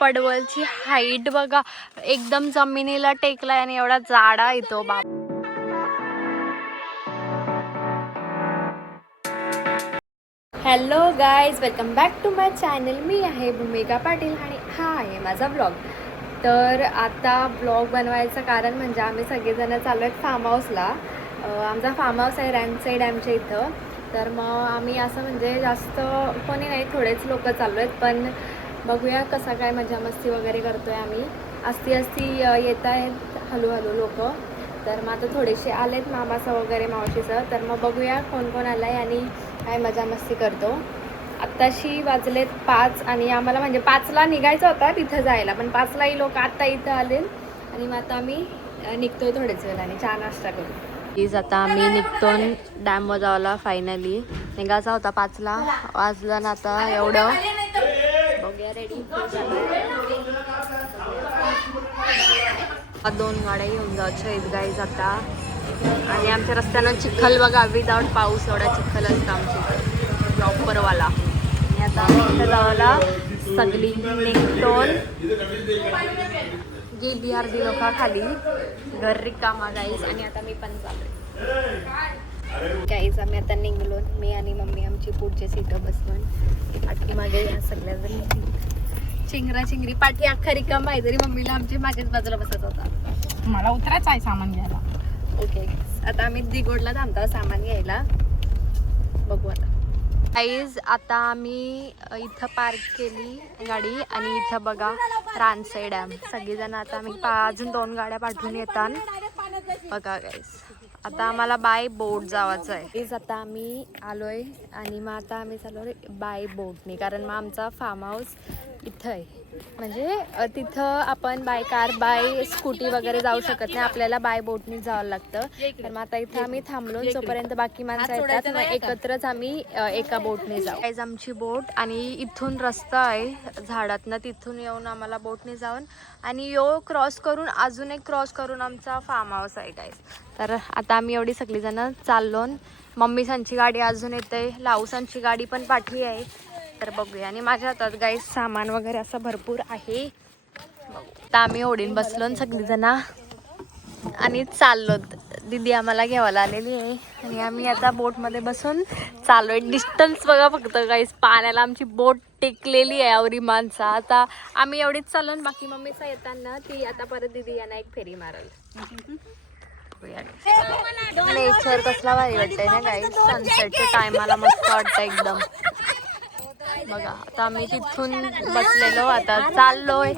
पडवलची height बघा, एकदम जमिनीला टेकलाय आणि एवढा जाडा येतो बाप. Hello guys, welcome back to my channel. मी आहे भूमिका पाटील आणि हा आहे माझा ब्लॉग. तर आता ब्लॉग बनवायचं कारण म्हणजे आम्ही सगळेजण चाललो आहेत फार्म हाऊसला. आमचा फार्म हाऊस आहे रॅनसाई डॅमच्या इथं. तर मग आम्ही असं म्हणजे जास्त कोणी नाही, थोडेच लोक चाललो आहेत, पण बघूया कसा काय मजा मस्ती वगैरे करतो आहे आम्ही. असती येत आहेत हळूहळू लोक. तर मग आता थोडेसे आलेत मामाचं वगैरे मावशीचं. तर मग बघूया कोण कोण आलं आहे आणि काय मजा मस्ती करतो. आत्ताशी वाजलेत 5 आणि आम्हाला म्हणजे 5ला निघायचं होतं तिथं जायला, पण 5लाही लोक आत्ता इथं आले आणि मग आता आम्ही निघतोय थोडेच वेळाने चहा नाश्ता करू. प्लीज आता आम्ही निघतो डॅमवर जायला. फायनली निघायचा होता 5ला, वाजलं ना आता एवढं. बघूया रेडी 2 गाड्या घेऊन जायच्या आहेत गाईज आता. आणि आमच्या रस्त्यानं चिखल बघा, विदाउट पाऊस एवढा चिखल असतं आमच्या प्रॉपरवाला. आणि आता इथं जायला सगळी निघतोन गेली अर्धी लोक खाली. घर रिकामा गाईज. आणि आता मी पण चालू गाईज. आम्ही आता निघलो, मी आणि मम्मी आमची पुढची सीटं बसवून. पाठी मागे या सगळ्या जण चिंगरा चिंगरी. पाठी अख्खा रिकामा आहे तरी मम्मीला आमची मागेच बाजूला बसत होता. मला उतरायचं आहे सामान घ्यायला. ओके, आता आम्ही दिगोडला थांबतो सामान घ्यायला. बघू आता गाईज. आता आम्ही इथं पार्क केली गाडी आणि इथं बघा रानसाई डॅम. सगळीजण आता आम्ही अजून 2 गाड्या पाठवून येतात बघा गाईज. आता आम्हाला बाय बोट जावायचं आहे. आता आम्ही आलोय आणि मग आता आम्ही चाललो बाय बोटने, कारण मग आमचा फार्म हाऊस इथं आहे. म्हणजे तिथं आपण बाय कार बाय स्कूटी वगैरे जाऊ शकत नाही, आपल्याला बाय बोटने जावं लागतं. तर मग आता इथं आम्ही थांबलो जोपर्यंत बाकी माणसं येतात, मग एकत्रच आम्ही एका बोटने जाऊ. गाईज आमची बोट आणि इथून रस्ता आहे झाडातनं, तिथून येऊन आम्हाला बोटने जाऊन आणि क्रॉस करून अजून एक क्रॉस करून आमचा फार्म हाऊस आहे गाईज. तर आता आम्ही एवढी सगळीजणं चाललो. मम्मीसांची गाडी अजून येते, लाऊसांची गाडी पण पाठी आहे. तर बघूया. आणि माझ्या हातात गाईज सामान वगैरे असं भरपूर आहे. आता आम्ही ओढीन बसलो सगळीजण आणि चाललो. दीदी आम्हाला घ्यायला आलेली आहे आणि आम्ही आता बोटमध्ये बसून चाललो आहे. डिस्टन्स बघा फक्त गाईज, पाण्याला आमची बोट टेकलेली आहे आवरी माणसं. आता आम्ही एवढीच चाललो. बाकी मम्मीचा येताना ती आता परत दीदी यांना एक फेरी मारल. नेचर कसला भारी वाटतंय ना गाईज. सनसेटच्या टायमाला मस्त वाटतं एकदम. बघा आता आम्ही तिथून बसलेलो, आता चाललोय.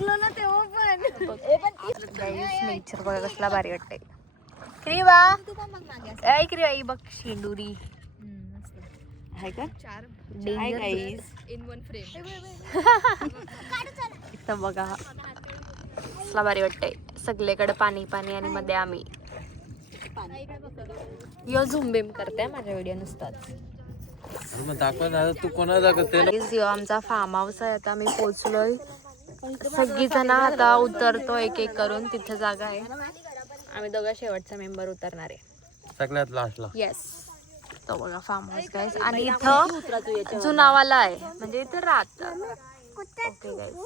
नेचर बघा कसला भारी वाटतंय. क्रिवा बघ शेंडुरी आहे का इथं बघा कसला भारी वाटतंय. सगळीकडे पाणी पाणी आणि मध्ये आम्ही यो झूम बीम करते माझ्या व्हिडिओ नुसताच. तू कोणाला दाखवते? आमचा फार्म हाऊस आहे. आता आम्ही पोहोचलोय. सगळी जण आता उतरतो एक एक करून. तिथे जागा आहे. आम्ही दोघं शेवटचा मेंबर उतरणार आहे सगळ्यात लास्टला. येस. तो बघा फार्म हाऊस गाईज. आणि इथं जुनावाला आहे, म्हणजे इथं राहतात. Okay guys.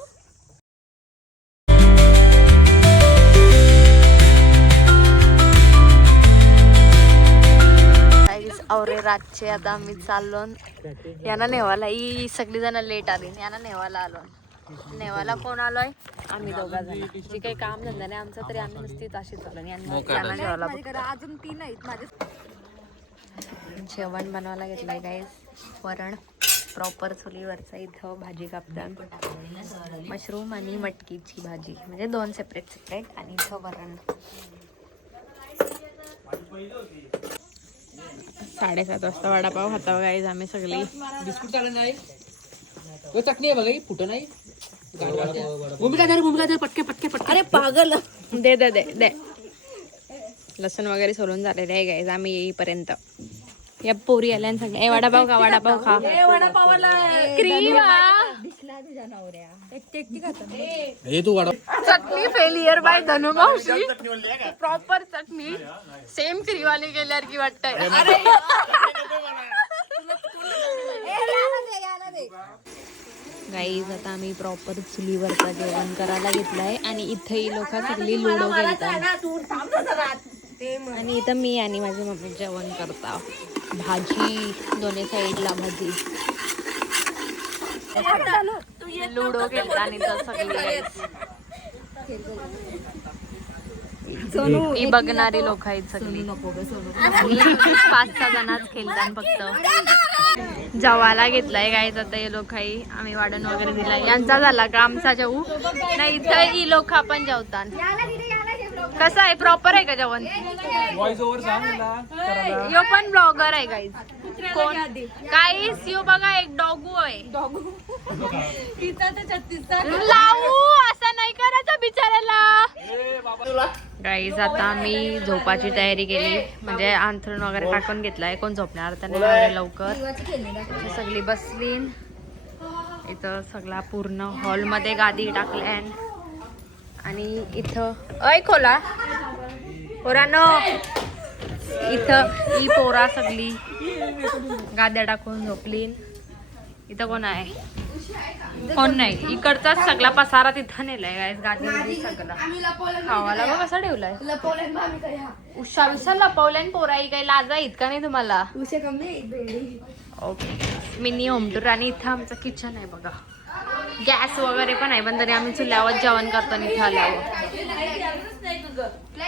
औरे रातचे आता आम्ही चाललो. यांना नेवाला ही सगळी जण लेट आली. यांना नेवाला आलो. नेवाला कोण आलोय? आम्ही दोघा जण. जी काही काम धंदा नाही आमचं तरी आम्ही नुसतीच अशी चाललो. यांना जेवायला अजून 3 आहेत माझे. जेवण बनवायला घेतलंय गाईज. वरण प्रॉपर चुलीवरचं. इथं भाजी कापतात, मशरूम आणि मटकीची भाजी, म्हणजे 2 सेपरेट. आणि इथं वरण. 7:30 वाजता वडापाव खाताव गाईज आम्ही सगळी. बिस्कुट चालत नाही, चटणी आहे बघा, फुटं नाही. भूमिका पटके पटके पटके. अरे पागल. दे दे दे दे. लसूण वगैरे सोलून झालेले आहे गाईज आम्ही येईपर्यंत. या पोरी आल्या आणि सगळ्या वडापाव खा वडापाव खा. हे तू वाढव. चटणी फेलियर बाय धनुमावशी. प्रॉपर चटणी सेम क्रीवाली गेल्यावर की वाटतंय. गाईज आता आम्ही प्रॉपर चुलीवरचं जेवण करायला घेतलंय आणि इथंही लोक सगळी लुडो खेळतात आणि इथं मी आणि माझी मम्मी जेवण करता. भाजी दोन्ही साईडला भाजी लुडो खेळता आणि तर सगळी ही बघणारी लोक आहेत सगळी. 5-6 जणच खेळतात फक्त. जेवायला घेतलाय काय आता हे लोक आम्ही वाढण वगैरे दिलाय. यांचा झाला का आमचा जेवू नाही. इथं ही लोक आपण जेवतात. कसं आहे प्रॉपर आहे का जेवण? व्हॉइस ओव्हर सांग मला. यो पण ब्लॉगर आहे गाईज. कोण गाईज यो बघा एक डॉगू आहे. लावू असं नाही करायचं बिचारायला. गाईज आता आम्ही झोपाची तयारी केली म्हणजे अंथरूण वगैरे टाकून घेतलाय. कोण झोपणार तर नाही लवकर. सगळी बसली इथं सगळा पूर्ण हॉल मध्ये गादी टाकल्या आणि इथं खोला पोरांनो इथं ही पोरा सगळी गाद्या टाकून झोपली. इथं कोण आहे? कोण नाही. इकडचाच सगळा पसारा तिथं नेलाय गादी सगळा. खावाला बघ कसा ठेवलाय. उषा विषा लपवल्यान पोराई काही लाजा येत का नाही तुम्हाला? Okay mini home tour. आणि इथं आमचं किचन आहे बघा. गॅस वगैरे पण आहे पण तरी आम्ही चुल्यावर जेवण करतो इथं आल्यावर.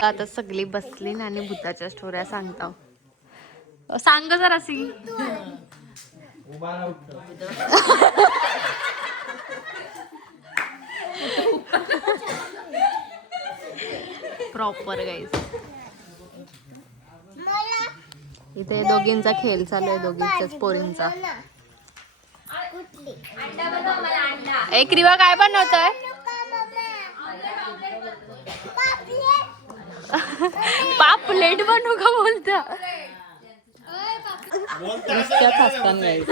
आता सगळी बसली आणि भूताच्या स्टोऱ्या सांगता. सांग जरा सी. प्रॉपर गाईज इथे दोघींचा खेळ चालू आहे. दोघींचाच पोरींचा. एक रिवा काय बनवतोय? पापलेट बनवू का बोलता? नुसत्याच हसताना गाईज.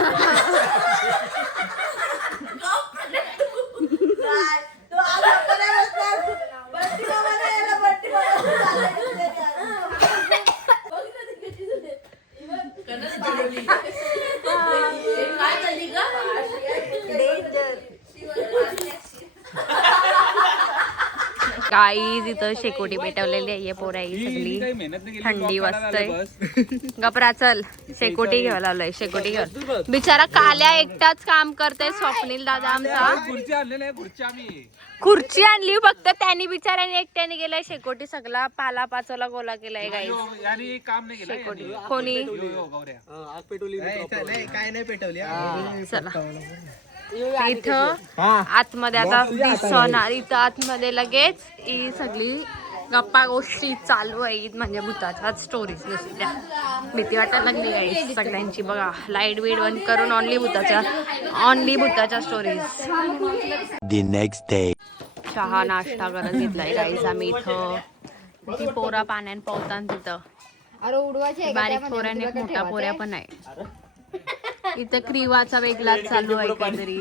गाईज इथं शेकोटी पेटवलेली आहे. पोराई सगळी थंडी वाजतय. गपरा चल शेकोटी घ्यायला आलोय. शेकोटी घ्या. बिचारा काल्या एकटाच काम करतय. स्वप्नील दादा आमचा खुर्ची आणली फक्त त्यांनी बिचाऱ्याने एकट्याने गेलाय. शेकोटी सगळा पाला पाचोला गोला केलाय गाईज. शेकोटी कोणी चला इथं आतमध्ये आता दिसणार. इथं आतमध्ये लगेच ही सगळी गप्पा गोष्टी चालू आहेत म्हणजे भूताच्या स्टोरीज नुसत्या. भीती वाटायला लागली गाईज सगळ्यांची. बघा लाईट बीट बंद करून ओनली भूताच्या स्टोरीज. The next day. चहा नाश्ता करत घेतलाय गाईज आम्ही इथं. ती पोरा पाण्यात पोहतात तिथं. बारीक पोऱ्याने मोठ्या पोऱ्या पण आहे. इथं क्रीवाचा वेगळाच चालू आहे काहीतरी.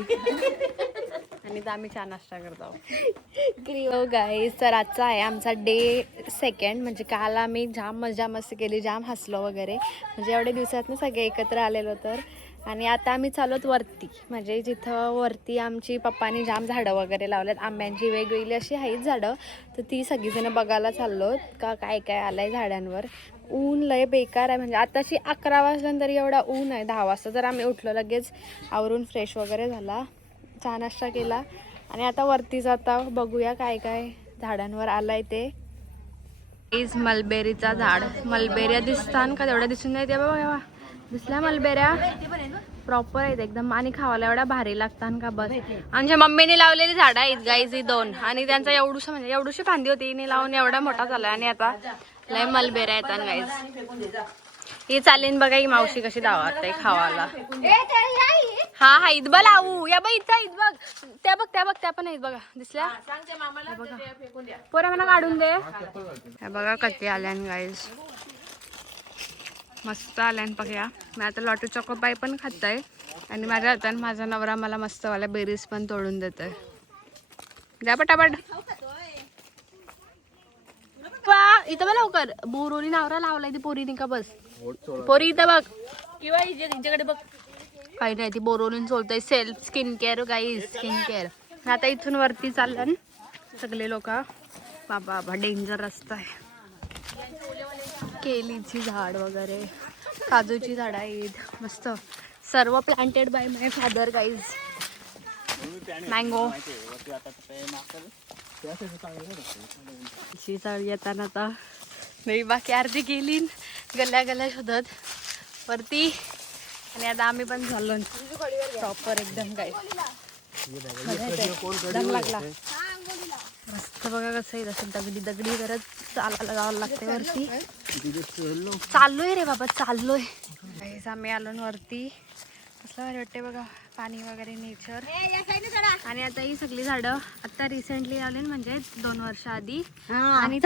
आणि आम्ही चहा नाश्ता करतो गाईज. तर आजचा आहे आमचा डे 2 म्हणजे काल आम्ही जाम मजा मस्ती केली. जाम हसलो वगैरे म्हणजे एवढ्या दिवसात सगळे एकत्र आलेलो तर. आणि आता आम्ही चालवत वरती म्हणजे जिथं वरती आमची पप्पानी जाम झाडं वगैरे लावल्यात. आंब्यांची वेगवेगळी अशी आहेत झाडं. तर ती सगळीजणं बघायला चाललो का काय काय आलंय झाडांवर. ऊन लय बेकार आहे म्हणजे आताशी 11 वाजल्यानंतर एवढा ऊन आहे. 10 वाजता तर आम्ही उठलो लगेच आवरून फ्रेश वगैरे झाला. चहा नाश्ता केला आणि आता वरती जाता बघूया काय काय झाडांवर आलाय ते. इज मलबेरीचा झाड. मलबेऱ्या दिसतात का तेवढ्या दिसून नाही. ते बघा दिसल्या मलबेऱ्या प्रॉपर आहेत एकदम आणि खावायला एवढ्या भारी लागतात का बस. आमच्या मम्मीने लावलेली झाडं आहेत गाईज ही 2 आणि त्यांचा एवढूशी म्हणजे एवढूशी फांदी होती हिने लावून एवढा मोठा झालाय. आणि आता लय मलबेऱ्या येतात गाईज. ही चालीन बघा ही मावशी कशी दावत खावाला. हा ईद बा लावू या बा इथं ईद बघ. त्या बघ त्या पण आहेत बघा दिसल्या. पोरा मला काढून दे. हे बघा कधी आल्यान गाईज मस्त आल्यान बघा. मी आता लॉटू चॉकोपाई पण खाताय आणि माझ्या हाताने माझा नवरा मला मस्तवाल्या बेरीज पण तोडून देतोय. जा पटापट. वा, इथं बघ लवकर बोरोली नावरा लावलाय ती पोरीने का बस. पोरी इथं बघ किंवा हिच्याकडे बघ. काही नाही ती बोरोलीन सोलतोय. Self skin care guys, skin care. आता इथून वरती चाललं सगळे लोक. बाबा बाबा डेंजर रस्ता आहे. केलीची झाड वगैरे, काजूची झाड आहेत मस्त. सर्व planted by my father guys. Mango येताना आता मी बाकी अर्धी गेली गल्ल्या गल्ल्या शोधत वरती. आणि आता आम्ही पण झालो प्रॉपर एकदम काय दम लागला. मस्त बघा कसं आहे. तसं दगडी दगडी करत चालायला जावं लागते वरती. चाललोय रे बाबा चाललोय. आम्ही आलो वरती. कसलं भारी वाटते बघा, पाणी वगैरे नेचर. आणि आता ही सगळी झाडं आता रिसेंटली आले म्हणजे 2 वर्ष आधी. आणि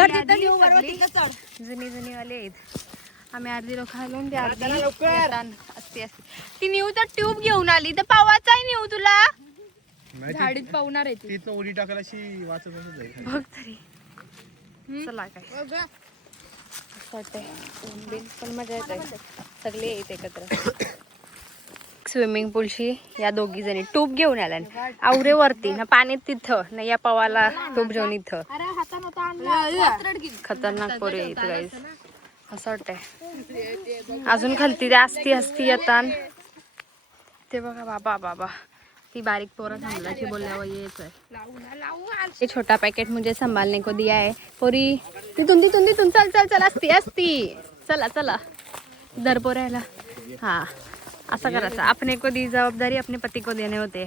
जुनी जुनी वाले आहेत. आम्ही अर्धी लोक आलो ते अर्धी असते. ती न्यू तर ट्यूब घेऊन आली तर पावाचा आहे न्यू तुला झाडीत पावणार आहे ती. उडी टाकायला अशी वाचत असत बघ तरी. चला काय वाटतंय पण मजा येते. सगळे येत एकत्र. स्विमिंग पूलशी या दोघी जणी ट्यूब घेऊन आल्या. आवरे वरती ना पाण्यात तिथं ना या पवाला ट्यूब घेऊन इथं. खतरनाक पोरे येत गाईज. असं वाटतंय अजून खालती असती हसती येतात ते बघा. बाबा बाबा ती बारीक पोरं थांबला बोलल्यावर येत आहे. ये छोटा पैकेट मुझे संभालने को दिया है. पोरी तिथून तिथून तिथून चल चल चल असती असती. चला चला दर पोऱ्याला. हा असं करायचं. अपने को दी जबाबदारी अपने पती को देणे होते.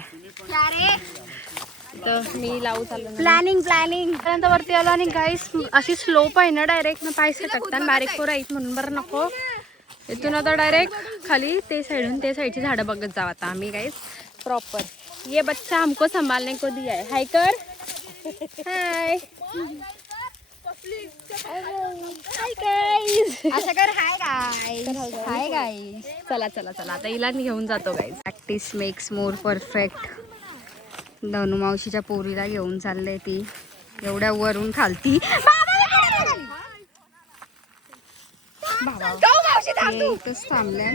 तर मी लावू चाललो प्लॅनिंग त्यानंतर वरती आलो. आणि गाईस अशी स्लोप आहे ना डायरेक्ट ना पाय सटकतात. बारीक पोरं आहेत म्हणून बरं नको. इथून आता डायरेक्ट खाली ते साईडून ते साईडची झाडं बघत जाऊ आता आम्ही गाईस प्रॉपर. ये बच्चा हमको संभालने को दिया है. हाय कर. हाय हाय गाईस. असं कर. Hi guys. Hi guys. चला चला चला आता हिला घेऊन जातो guys. Practice makes more perfect. Dhanu मावशीच्या पोरीला घेऊन चाललंय ती एवढ्या वरून खालती. इथंच थांबल्या.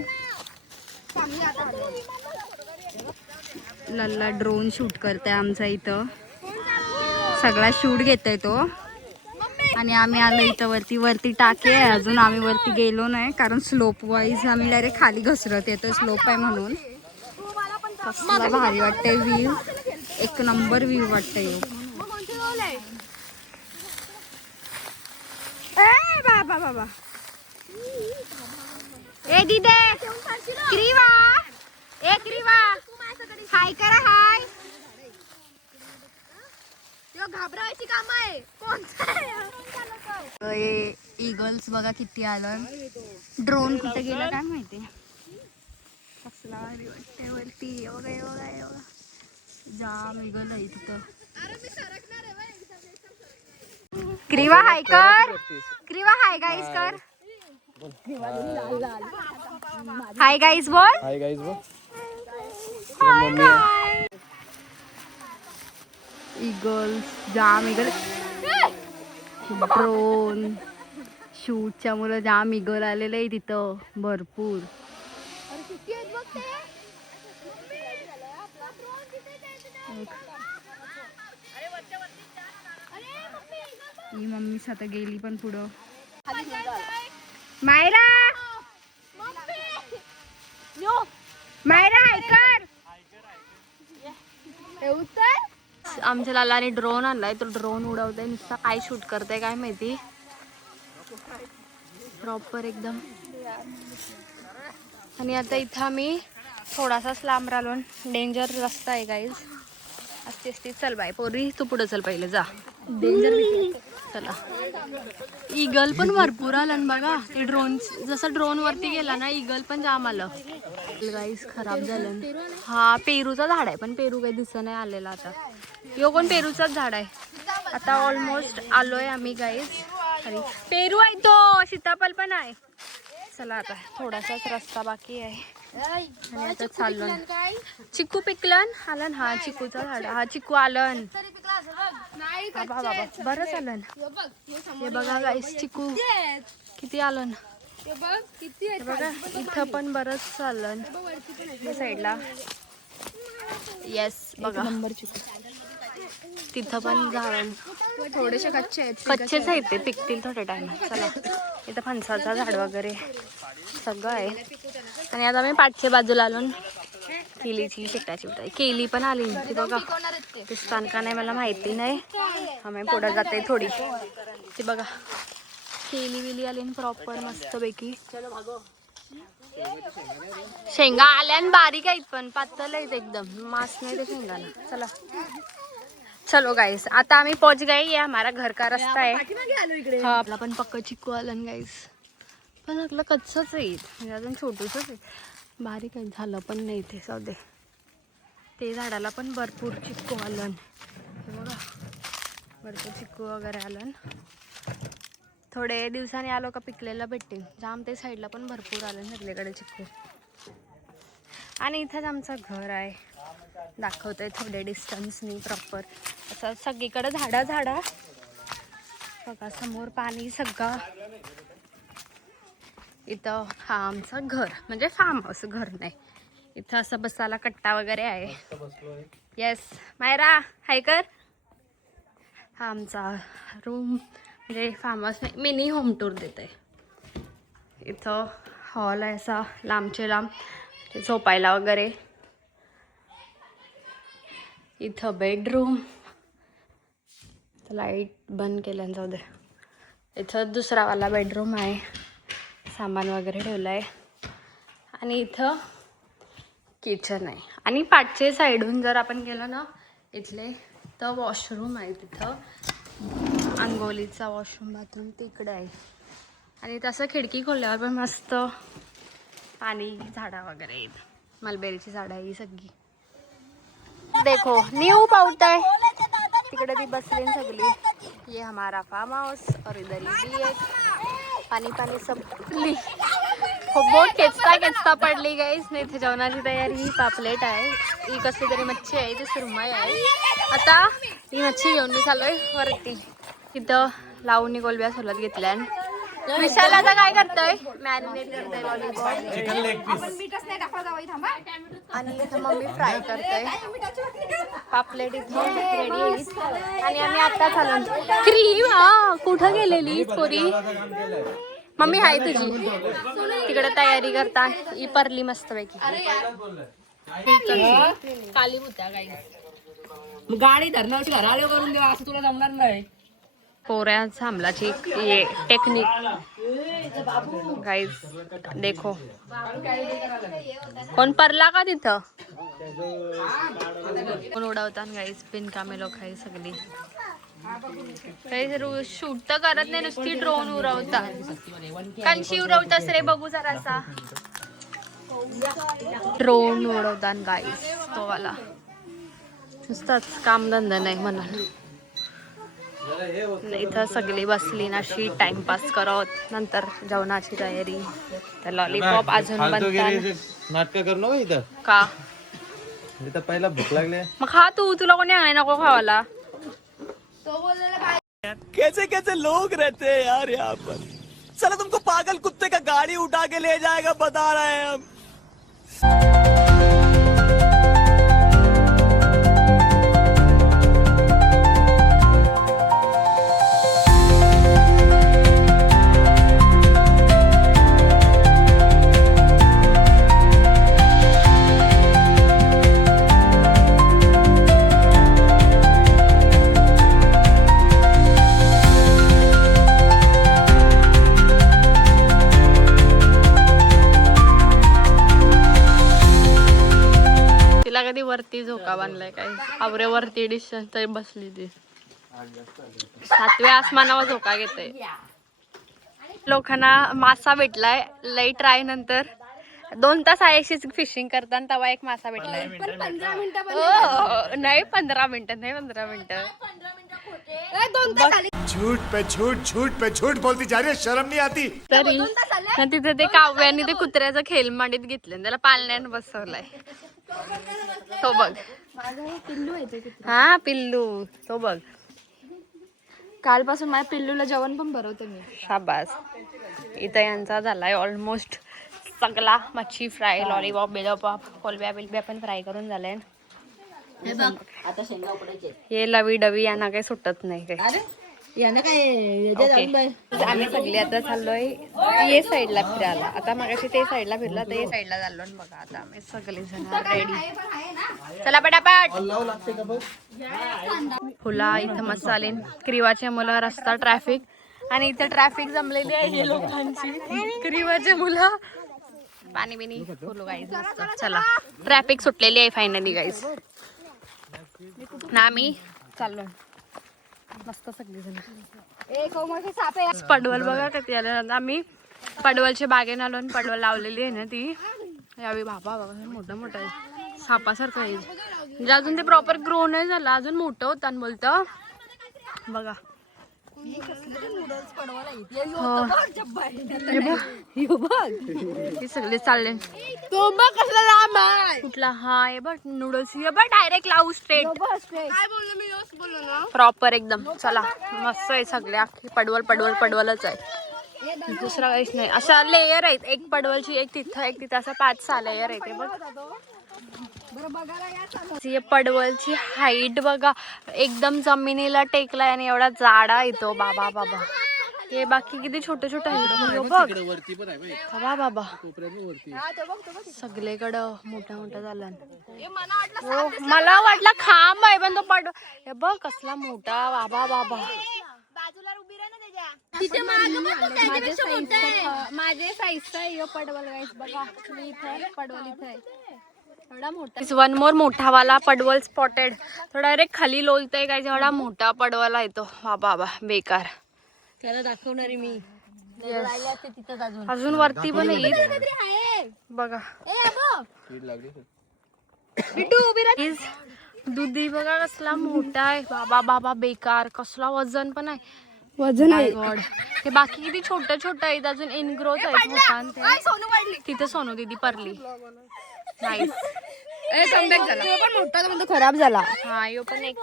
लल्ला ड्रोन शूट करते आमचा इथं. सगळा शूट घेतोय तो. आणि आम्ही आलो इथं वरती. वरती टाके आहे अजून आम्ही वरती गेलो नाही कारण स्लोप वाईज आम्ही डायरेक्ट खाली घसरत येतो. स्लोप आहे म्हणून. कसला भारी वाटतंय व्ह्यू. एक नंबर व्ह्यू वाटतंय. बाबा बाबा ए दिदे क्रीवा ए क्रीवा हाय करा. हाय घाबरायची काम आहे. ईगल्स बघा किती आलं. ड्रोन कुठे गेला काय माहिती. कसला भारी वाटतंय वरती. एवढा एवढा एवढा जाम ईगल आहे तिथं. क्रीवा हाय कर. क्रीवा हाय गाईस कर. हाय गाईस बोल. हाय गाईज बघ. Hi guys. ईगल जाम ईगल. ड्रोन शूटच्या मुलं जाम ईगल आलेलं आहे तिथं भरपूर. ही मम्मी आता गेली पण पुढं. मायरा मायरा हाय कर. आमच्या लालाने ड्रोन आणलाय. तो ड्रोन उडवतोय नुसता. काय शूट करताय काय माहिती. प्रॉपर एकदम. आणि आता इथं आम्ही थोडासाच लांब राहिलो. डेंजर रस्ता आहे गाईज. असते असते. चल बाय पोरी तू पुढे चल पहिले जा. डेंजर. चला. ईगल पण भरपूर आलं बघा. ते ड्रोन जसं ड्रोन वरती गेला ना ईगल पण जाम आलं. गाईस खराब झालं. हा पेरूचा झाड आहे पण पेरू काही दिसत नाही आलेला. आता यो कोण पेरूचाच झाड आहे. आता ऑलमोस्ट आलोय आम्ही गाईस. अरे पेरू आहे तो. सीताफळ पण आहे. चला आता थोडासाच रस्ता बाकी आहे. आणि आता चाललो चिकू पिकलन आलन. हा चिकूचा झाड. हा चिकू आलन. बाबा बरंच आलन. हे बघा गाईस चिकू किती आलन. हे बघा इथं पण बरंच आलन या साईडला. येस बघा नंबर चिकू. तिथं पण झाड थोडेसे कच्चेच आहेत ते, पिकतील थोड्या टाइम. चला इथं फणसाचं झाड वगैरे सगळं आहे. आणि आता मी पाठच्या बाजूला आलो. केलीची चिकटाची केली पण आली ती बघा. ते स्थान का नाही मला माहिती नाही. आम्ही पुढे जाते थोडी. ती बघा केली विली आली प्रॉपर मस्तपैकी. शेंगा आल्या आणि बारीक आहेत पण पातळ आहेत एकदम. मास नाही ते शेंगाला. चला चलो गाइस आता आम्ही पहुंच गए. ये हमारा घर का रास्ता है. हाँ आपला पण पक्का चिकू आलन गाइस. पण आपलं कच्चंच आहे म्हणजे अजून छोटूसच आहे. बारीक काही झालं पण नाही ते. सध्या ते झाडाला पण भरपूर चिकू आलन. हे बघा भरपूर चिकू वगैरे आलन. थोडे दिवसांनी आलो का पिकलेला भेटतील. जाम ते साईडला पण भरपूर आलं सगळीकडे चिकू. आणि इथंच आमचं घर आहे. दाखवतोय थोडे डिस्टन्सनी प्रॉपर असं सगळीकडे झाडा बघा. समोर पाणी सगळं. इथं हा आमचं घर म्हणजे फार्म हाऊस. घर नाही. इथं असं बसायला कट्टा वगैरे आहे. येस मायरा हाय कर. हा आमचा रूम म्हणजे फार्म हाऊस नाही मिनी होम टूर देते. इथं हॉल आहे असा लांबचे लांब झोपायला वगैरे. इथं बेडरूम. लाईट बंद केल्यानं जाऊ दे. इथं दुसरावाला बेडरूम आहे. सामान वगैरे ठेवलं आहे. आणि इथं किचन आहे. आणि पाठचे साईडहून जर आपण गेलो ना इथले तर वॉशरूम आहे. तिथं अंघोलीचा वॉशरूम बाथरूम तिकडे आहे. आणि तसं खिडकी खोलल्यावर पण मस्त पाणी झाडा वगैरे आहेत. मलबेरीची झाडं आहे ही सगळी. देखो न्यू पाउट है तिकडे ती बसली सगळी. ये हमारा फार्म हाउस और इधर ही एक पाणी पाणी सब बोट खेचता पडली गाईस. नाही इथे जेवणाची तयारी. पापलेट आहे. ही कसली तरी मच्छी आहे. ती सुरमई आहे. आता ही मच्छी घेऊन मी चाललोय वरती. इथं लावणी कोलब्या सोलत घेतल्या. विशाल आता काय करतोय मॅरिनेट करतोय लॉलीपॉप. आणि इथं मम्मी फ्राय करतोय. पापलेट इथं रेडी आहे. आणि आम्ही आता चालू क्रीम. हा कुठं गेलेली पोरी. मम्मी हाय तुझी तिकडे तयारी करता. ही परली मस्त पैकी काली होत्या गाई. गाडी धरणाची घराला करून देवा असं तुला जमणार नाही. पोऱ्या थांबलाची ये टेक्निक गाईज देखो. कोण परला का तिथं. कोण उडवतात गाईज. बिनकामे लोक आहे सगळी. काही शूट तर करत नाही नुसती ड्रोन उडवतात. कंशी उडवतास रे बघू जरासा. ड्रोन उडवतात गाईज तो वाला. नुसताच कामधंदा नाही म्हणून. इथं सगळी बसली अशी टाइमपास करत. नंतर जेवणाची तयारी. तर लॉलीपॉप अजून बनतात. नाटक करू इथं का इथं पहिला भूक लागले. मग खा तू. तुला कोणी आहे नको खावाला. कैसे कैसे लोग रहते हैं यार यहाँ पर. चलो तुमको पागल कुत्ते का गाड़ी उठा के ले जाएगा बता रहे हैं हम. कधी वरती झोका बांधलाय काय आवऱ्यावरती डिशन तरी बसली ती. 7व्या आसमानावर झोका घेते. लोकांना मासा भेटलाय लई ट्राय नंतर. 2 तास आयशीच फिशिंग करताना तवा एक मासा भेटलाय. नाही 15 मिनिटं नाही 15 मिनिटं. झूठ पे झूठ बोलती जा रही है, शर्म नहीं आती. तरी ना तिथे ते काव्याने ते कुत्र्याचं खेळ मांडीत घेतलं त्याला पाळण्याने बसवलाय. तो बघ हा पिल्लू तो बघ. कालपासून माझ्या पिल्लूला जेवण पण भरवते मी. शाबास. इथं यांचा झालाय ऑलमोस्ट सगळा मच्छी फ्राय लॉलीपॉप बिलॉपॉप कोलब्या बिलब्या पण फ्राय करून झालंय. आता शेंगा उपडायचे. हे लवी डवी यांना काही सुटत नाही काही. यानं काय ओके. आम्ही सगळे आता चाललोय ये साईडला फिरायला. आता मगाशी ते साईडला फिरला तर ये साईडला चाललो. बघा आता आम्ही सगळे जण रेडी. चला पटापट. फुला इथं मस्त आले. क्रिवाचे मुलं रस्ता ट्रॅफिक आणि इथं ट्रॅफिक जमलेली आहे लोकांची. क्रिवाचे मुलं पाणी बिनी फुलो गाईज मस्त. चला ट्रॅफिक सुटलेली आहे फायनली गाईज. ना आम्ही चाललो मस्त सगळी जण. पडवल बघा कधी आलं. आम्ही पडवलच्या बागेने आलो आणि पडवल लावलेली आहे ना ती यावेळी. बाबा बाबा मोठं मोठं आहे सापासारखं आहे. म्हणजे अजून ते प्रॉपर ग्रो नाही झालं अजून मोठं होतं आणि बोलतं बघा. हे सगळे चालले. तो बघ कसला लांब आहे. कुठला हा हे बघ नूडल्स हे बघ डायरेक्ट लावू स्ट्रेट काय बोललो मी योच बोललो ना. प्रॉपर एकदम. चला मस्त आहे सगळे. अख्खी पडवल पडवल पडवलच आहे दुसरा काहीच नाही. अशा लेयर आहेत एक पडवलची एक तिथं असं 5-6 लेयर आहे. ते बघ पडवलची हाईट बघा एकदम जमिनीला टेकलाय आणि एवढा जाडा येतो. बाबा बाबा हे बाकी किती छोटे छोटे आहेत बघ. बाबा सगळीकडं मोठा मोठा झाला. मला वाटलं खांब आहे पण तो पड हे बघ कसला मोठा. बाबा बाबा माझे साईजचा आहे पडवल गाईस. बघा मी इथे पडवल इथे एवढा मोठा. वन मोर मोठावाला पडवल स्पॉटेड. तो डायरेक्ट खाली लोलतय काय. एवढा मोठा पडवला येतो. बाबा बेकार. त्याला दाखवणारी मी. अजून वरती पण येईल बघा. दुधी बघा कसला मोठा आहे. बाबा बाबा बेकार. कसला वजन पण आहे. वजन आहे गॉड. हे बाकी किती छोटे छोटे आहेत अजून इनग्रोथ आहेत मोठा. तिथे सोनू दीदी परली. नाईस. पण मोठा खराब झाला. हा यो पण एक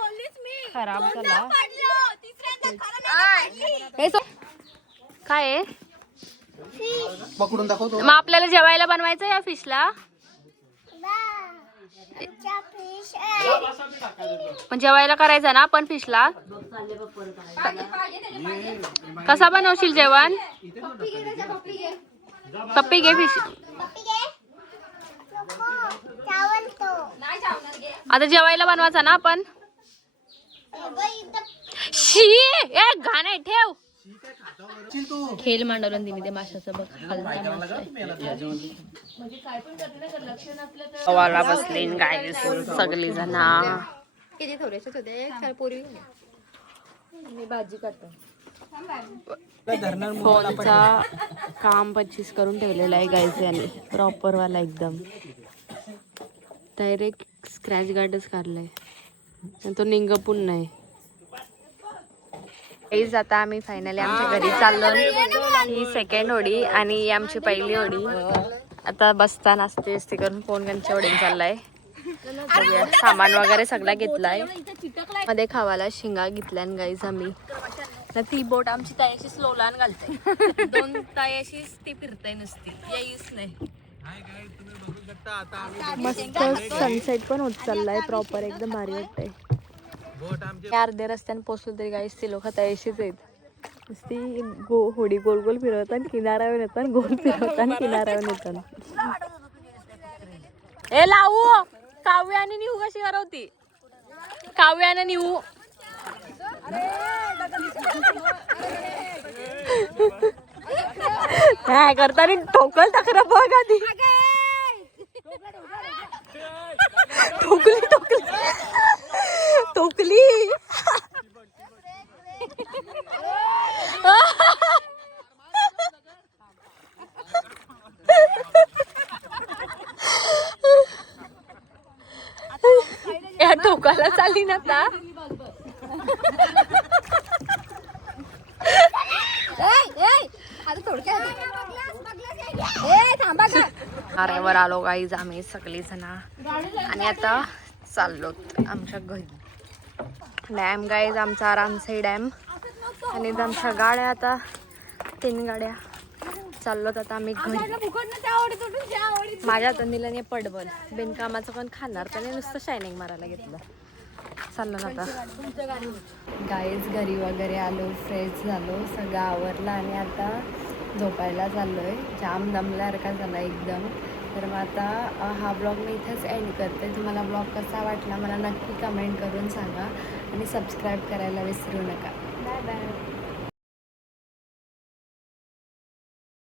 खराब झाला. काय पकडून दाखवतो. मग आपल्याला जेवायला बनवायचं या फिशला. पण जेवायला करायचं ना आपण फिशला. कसा बनवशील जेवण. पप्पी घे फिश. आता जेवायला बनवायचा ना आपण. शी एक घाण आहे ठेव. खेळ मांडवलं तिने ते माशाचं बघ. हवाला बसले गाईस सगळी जण. किती थोडेसे होते पोरी. मी भाजी काढतो. फोनचा काम 25 करून ठेवलेला आहे गाईस याने. प्रॉपर वाला एकदम डायरेक्ट स्क्रॅच गार्डच काढलाय. तो निंग पण नाही. आता आम्ही फायनली आमच्या घरी चाललो. ही सेकंड होडी आणि ही आमची पहिली होडी. आता बसता नाचते असते करून फोन त्यांच्या होडीने चाललाय. सामान वगैरे सगळा घेतलाय. मध्ये खावाला शिंगा घेतल्या गाईज आम्ही. ती बोट आमची ताई स्लोलान घालते. 2 ताई ती फिरते नुसती यायच नाही. मस्त सनसेट पण होत चाललाय प्रॉपर एकदम भारी वाटतंय. अर्ध्या रस्त्याने पोचलो तरी गाईस ती लोक तयाशीच आहेत. नुसती होडी गोल गोल फिरवतात किनाऱ्यावर येतात गोल फिरवतात किनाऱ्यावर येतात. ए लावू काव्याने निऊ कशी करवती. काव्याने निऊ काय करताना ठोकल टाकरा बघ आधी. ठोकली ठोकली ठोकली. टोकाला चालली ना आता. अरेवर आलो गाईज आम्ही सगळी जण आणि आता चाललो आमच्या घरी. डॅम गाईज आमचा रामसाई डॅम आणि आमच्या गाड्या आता 3 गाड्या चाललोत आता आम्ही घरी. माझ्या हातात दिलं नाही पडबल बिनकामाचं पण खाणार त्याने नुसतं शायनिंग मारायला घेतलं. चाललो ना आता गाईज घरी वगैरे आलो फ्रेश झालो सगळं आवरलं आणि आता झोपायला चाललोय. जाम दमल्यासारखा झाला एकदम. तर मग आता हा ब्लॉग मी इथेच एंड करते. तुम्हाला ब्लॉग कसा वाटला मला नक्की कमेंट करून सांगा आणि सबस्क्राईब करायला विसरू नका. Bye bye.